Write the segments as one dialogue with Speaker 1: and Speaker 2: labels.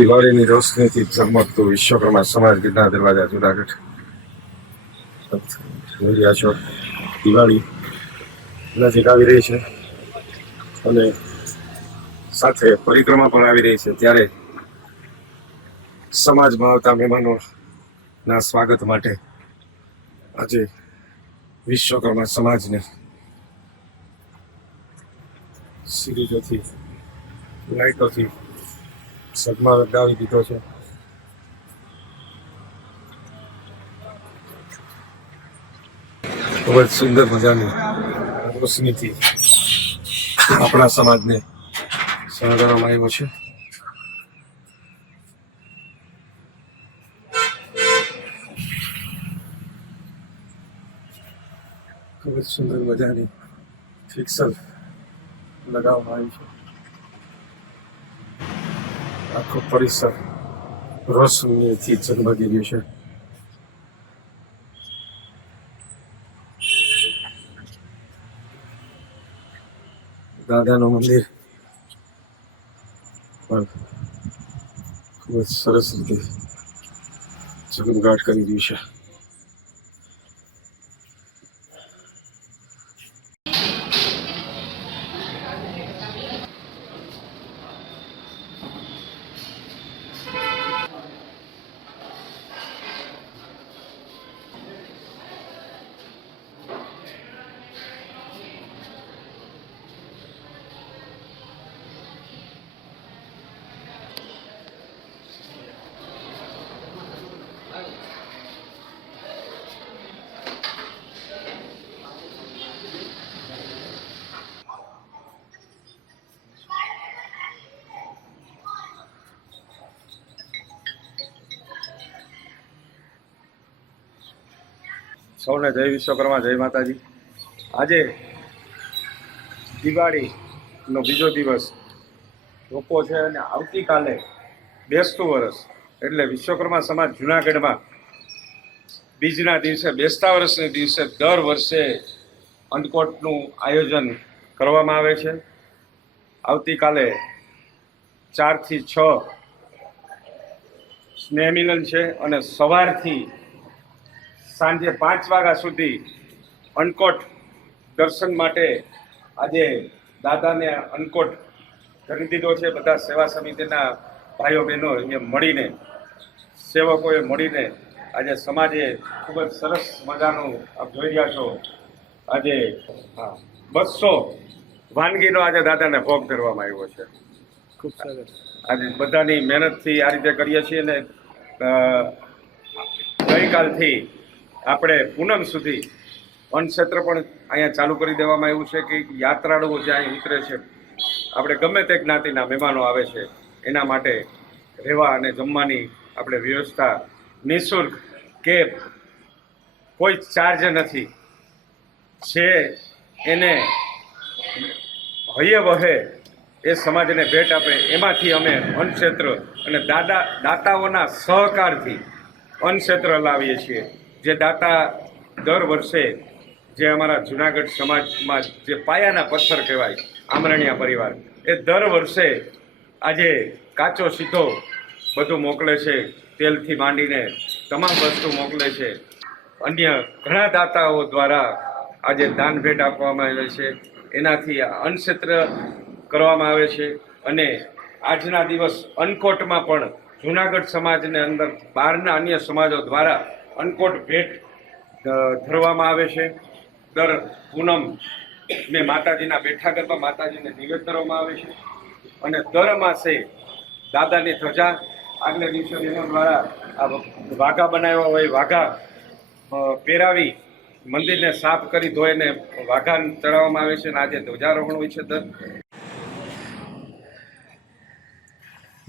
Speaker 1: દિવાળીની રોશનીથી ઝગમગતું વિશ્વકર્મા સમાજ ગીરના દરવાજા જુનાગઢ જોઈ રહ્યા છો, દિવાળી નજીક આવી રહી છે અને સાથે પરિક્રમા પણ આવી રહી છે. ત્યારે સમાજમાં આવતા મહેમાનોના સ્વાગત માટે આજે વિશ્વકર્મા સમાજને સિરીઝોથી લાઇટોથી સગમાં લગાવી દીધો છે. ખૂબ જ સુંદર મજાની રોશનીથી આપણા સમાજને શણગારવામાં આવ્યો છે. ખૂબ જ સુંદર મજાની ફિક્સર લગાવવામાં આવી છે. આખો પરિસર રોશનીથી ઝગમગી રહ્યો છે. દાદાનું મંદિર પણ ખૂબ જ સરસ રીતે ઝગમગાટ કરી રહ્યું છે. સૌને જય વિશ્વકર્મા, જય માતાજી. આજે દિવાળીનો બીજો દિવસ લોકો છે અને આવતીકાલે બેસતું વર્ષ એટલે વિશ્વકર્મા સમાજ જુનાગઢમાં બીજના દિવસે, બેસતા વર્ષના દિવસે દર વર્ષે અંધકોટનું આયોજન કરવામાં આવે છે. આવતીકાલે ચારથી છ સ્નેહમિલન છે અને સવારથી સાંજે પાંચ વાગ્યા સુધી અનકોટ દર્શન માટે આજે દાદાને અનકોટ કરી દીધો છે. બધા સેવા સમિતિના ભાઈઓ બહેનો એ મળીને સેવકોએ મળીને આજે સમાજે ખૂબ જ સરસ મજાનું આપ જોઈ રહ્યા છો. આજે હા બસો વાનગીનો આજે દાદાને ભોગ ધરવામાં આવ્યો છે.
Speaker 2: ખૂબ સરસ.
Speaker 1: આજે બધાની મહેનતથી આ રીતે કરીએ છીએ ને ગઈકાલથી આપણે પૂનમ સુધી વનક્ષેત્ર પણ અહીંયા ચાલુ કરી દેવામાં આવ્યું છે કે યાત્રાળુઓ જે અહીં ઉતરે છે. આપણે ગમે તે જ્ઞાતિના મહેમાનો આવે છે, એના માટે રહેવા અને જમવાની આપણે વ્યવસ્થા નિઃશુલ્ક કે કોઈ ચાર્જ નથી. છે એને હૈયે વહે એ સમાજને ભેટ આપે, એમાંથી અમે વનક્ષેત્ર અને દાદા, દાતાઓના સહકારથી વનક્ષેત્ર લાવીએ છીએ. જે દાતા દર વર્ષે જે અમારા જુનાગઢ સમાજમાં જે પાયાના પથ્થર કહેવાય, આમરણિયા પરિવાર, એ દર વર્ષે આજે કાચો સીધો બધું મોકલે છે, તેલથી માંડીને તમામ વસ્તુ મોકલે છે. અન્ય ઘણા દાતાઓ દ્વારા આજે દાન ભેટ આપવામાં આવે છે. એનાથી અન્નક્ષેત્ર કરવામાં આવે છે અને આજના દિવસ અન્નકોટમાં પણ જુનાગઢ સમાજને અંદર બહારના અન્ય સમાજો દ્વારા અન્નકોટ ભેટ ધરવામાં આવે છે. દર પૂનમ ને માતાજીના બેઠા ગરબા માતાજીને નિવેદ કરવામાં આવે છે. અને દર માસે દાદાની ધજા આગલા દિવસે એના દ્વારા આ વાઘા બનાવ્યા હોય, વાઘા પહેરાવી મંદિરને સાફ કરી ધોઈને વાઘા ચડાવવામાં આવે છે અને આજે ધ્વજારોહણ હોય છે દર.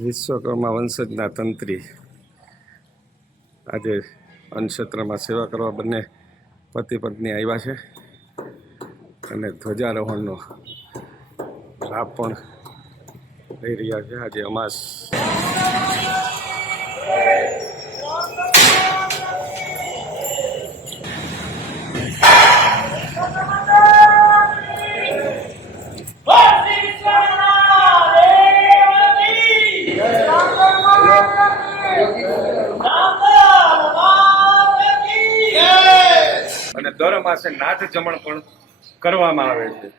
Speaker 1: વિશ્વકર્મા વંશજના તંત્રી આજે અન્નક્ષેત્રમાં સેવા કરવા બંને પતિ પત્ની આવ્યા છે. અને ધ્વજારોહણનો લાભ પણ લઈ રહ્યા છે. આજે અમાસ દર માસે નાથ જમણ પણ કરવામાં આવે છે.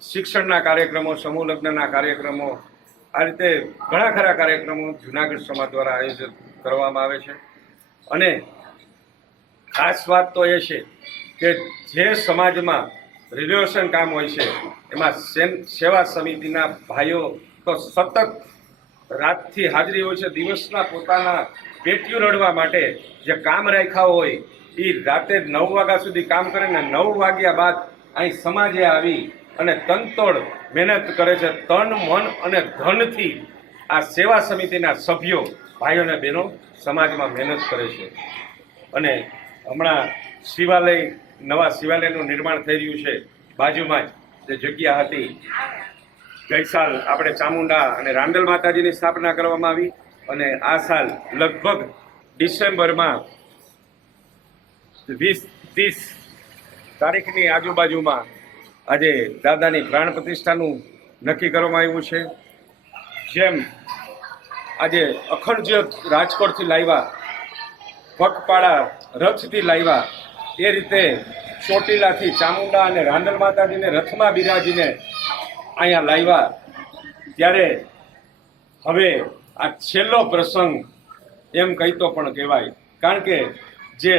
Speaker 1: શિક્ષણના કાર્યક્રમો, સમૂહ લગ્નના કાર્યક્રમો, આ રીતે ઘણા ખરા કાર્યક્રમો જુનાગઢ સમાજ દ્વારા આયોજન કરવામાં આવે છે. અને ખાસ વાત તો એ છે કે જે સમાજમાં રિનોવેશન કામ હોય છે, એમાં સેન- સેવા સમિતિના ભાઈઓ તો સતત રાતથી હાજરી હોય છે, દિવસના પોતાના પેટીઓ રડવા માટે જે કામ રાખ્યા હોય એ રાતે નવ વાગ્યા સુધી કામ કરે ને નવ વાગ્યા બાદ અહીં સમાજે આવી અને તનતોડ મહેનત કરે છે, તન, મન અને ધનથી આ સેવા સમિતિના સભ્યો ભાઈઓ અને બહેનો સમાજમાં મહેનત કરે છે. અને હમણાં શિવાલય, નવા શિવાલયનું નિર્માણ થઈ રહ્યું છે. બાજુમાં જ જે જગ્યા હતી, ગઈ સાલ આપણે ચામુંડા અને રાંડલ માતાજીની સ્થાપના કરવામાં આવી અને આ સાલ લગભગ ડિસેમ્બરમાં વીસ, ત્રીસ તારીખની આજુબાજુમાં આજે દાદાની પ્રાણ પ્રતિષ્ઠાનું નક્કી કરવામાં આવ્યું છે. જેમ આજે અખંડ જ્યોત રાજકોટથી લાવ્યા, પગપાળા રથથી લાવ્યા, એ રીતે ચોટીલાથી ચામુંડા અને રાંદલ માતાજીને રથમાં બિરાજીને અહીંયા લાવ્યા. ત્યારે હવે આ છેલ્લો પ્રસંગ એમ કહીતો પણ કહેવાય. કારણ કે જે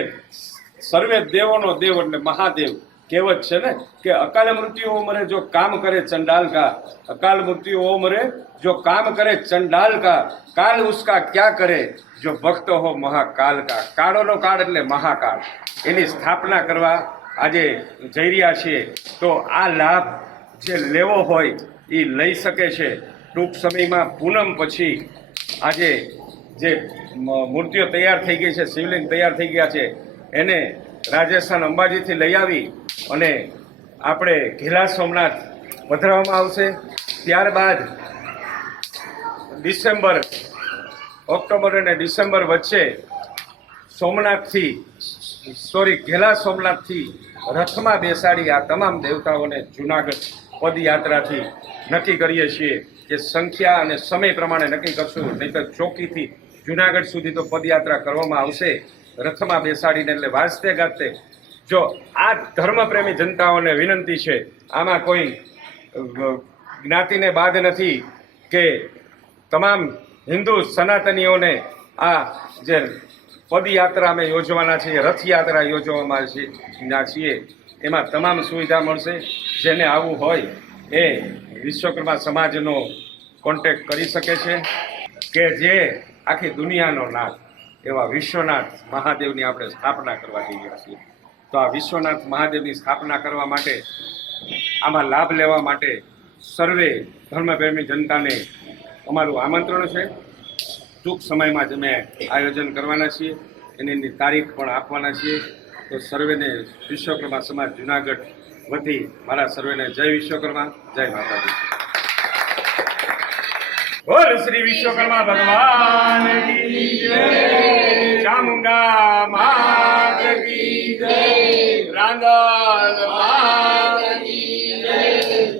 Speaker 1: સર્વે દેવોનો દેવ એટલે મહાદેવ. કહેવત છે ને કે અકાલ મૃત્યુઓ મરે જો કામ કરે ચંડાલ કા અકાલ મૃત્યુઓ મરે જો કામ કરે ચંડાલ કા કાલ ઉસકા ક્યાં કરે? જો ભક્ત હો મહાકાલ કા કાળોનો કાળ એટલે મહાકાળ. એની સ્થાપના કરવા આજે જઈ રહ્યા છીએ. તો આ લાભ જે લેવો હોય એ લઈ શકે છે. ટૂંક સમયમાં પૂનમ પછી આજે જે મૂર્તિઓ તૈયાર થઈ ગઈ છે, શિવલિંગ તૈયાર થઈ ગયા છે એને રાજસ્થાન અંબાજીથી લઈ આવી અને આપણે ઘેલા સોમનાથ પધરાવવામાં આવશે. ત્યારબાદ ડિસેમ્બર, ઓક્ટોબર અને ડિસેમ્બર વચ્ચે સોમનાથથી, સોરી ઘેલા સોમનાથથી રથમાં બેસાડી આ તમામ દેવતાઓને જુનાગઢ પદયાત્રાથી નક્કી કરીએ છીએ કે સંખ્યા અને સમય પ્રમાણે નક્કી કરશું. નહીં તો ચોકીથી જુનાગઢ સુધી તો પદયાત્રા કરવામાં આવશે. રથમાં બેસાડીને એટલે વાજતે ગાજતે. જો આ ધર્મપ્રેમી જનતાઓને વિનંતી છે, આમાં કોઈ જ્ઞાતિને બાદ નથી કે તમામ હિન્દુ સનાતનીઓને આ જે પદયાત્રા અમે યોજવાના છીએ રથયાત્રા યોજવામાં છીએ. એમાં તમામ સુવિધા મળશે. જેને આવવું હોય એ વિશ્વકર્મા સમાજનો કોન્ટેક્ટ કરી શકે છે કે જે આખી દુનિયાનો નાથ. એવા વિશ્વનાથ મહાદેવની આપણે સ્થાપના કરવા જઈ છીએ. તો આ વિશ્વનાથ મહાદેવની સ્થાપના કરવા માટે, આમાં લાભ લેવા માટે સર્વે ધર્મપ્રેમી જનતાને અમારું આમંત્રણ છે. ટૂંક સમયમાં જ અમે આયોજન કરવાના છીએ. એની તારીખ પણ આપવાના છીએ. તો સર્વેને વિશ્વકર્મા સમાજ જુનાગઢ વતી મારા સર્વેને જય વિશ્વકર્મા, જય માતાજી. બોલ શ્રી વિશ્વકર્મા ભગવાન ચામુંડા માત કી જય. રાંદલ માત કી જય.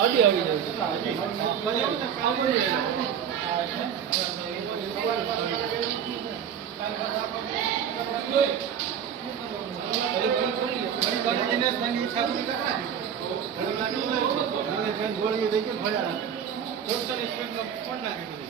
Speaker 2: અડી આવી જાય ઘણી ઘણી
Speaker 3: ઘણી ઘણી ઘણી ઘણી ઘણી
Speaker 2: ઘણી ઘણી ઘણી ઘણી ઘણી ઘણી ઘણી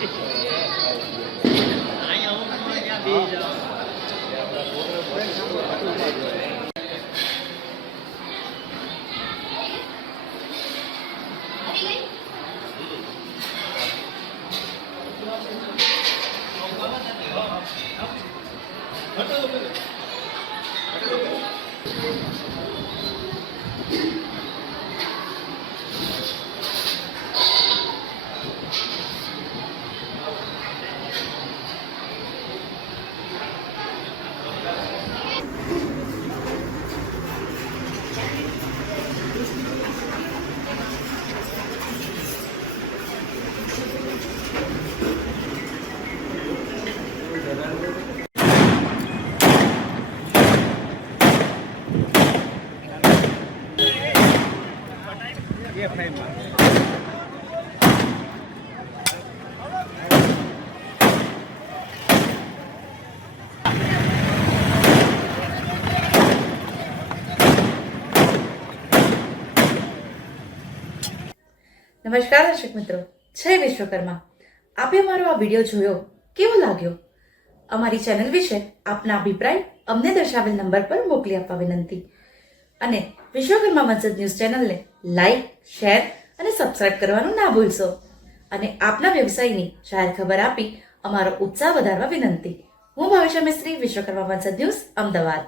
Speaker 2: Thank you.
Speaker 4: નમસ્કાર દર્શક મિત્રો. જય વિશ્વકર્મા. આપે મારો આ વીડિયો જોયો? કેવો લાગ્યો? અમારી ચેનલ વિશે આપના અભિપ્રાય અમને દર્શાવેલ નંબર પર મોકલી આપવા વિનંતી. અને વિશ્વકર્મા વંશજ ન્યૂઝ ચેનલને લાઈક, શેર અને સબસ્ક્રાઇબ કરવાનું ના ભૂલશો. અને આપના વ્યવસાયની જાહેર ખબર આપી અમારો ઉત્સાહ વધારવા વિનંતી. હું ભવિષ્ય મિસ્ત્રી વિશ્વકર્મા વંશજ ન્યૂઝ, અમદાવાદ.